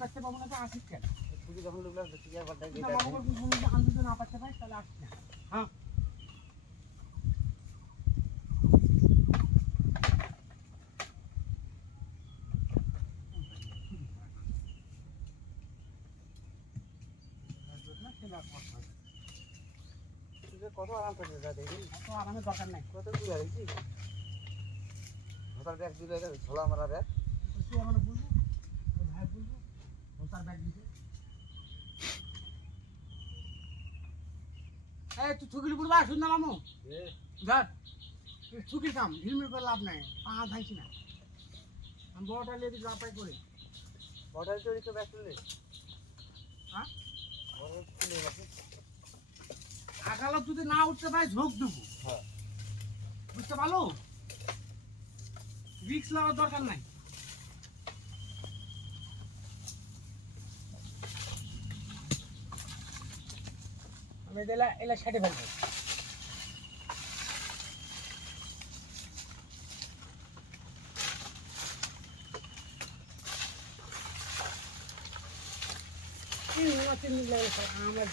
পাচ্ছে পাবো না তো আসিস কেন? তুই যখন লোকলা দেখি আর বাড়াই না মামা যদি আনন্দ না পাচ্ছে ভাই তাহলে আসিস না। হ্যাঁ কত আরাম করছে যা দেখি তো আরামের দরকার নাই। কত দূর আইছি ভাতার ব্যাগ দিলে ঝোলা মারা ব্যাগ তুই আমার বলবো ওর ভাই বলবো ও তার ব্যাগ দিতে। এই তুই ছুকির পড়বা শুন না মামু ধর ছুকির কাম ঝিলমিল করে লাভ নাই পা ধাইছি না আমি বড়টা লেডি লাপাই করে বর্ডার তৈরি তো ব্যাগ তুললে হ্যাঁ বর্ডার তুলে গেছে আগালো যদি না উঠতে পারে ঝোঁক দেবো। হ্যাঁ বুঝতে পারলো রিক্স নেওয়ার দরকার নাই। আমি এলা এলা সাইডে ফেলবো। আমার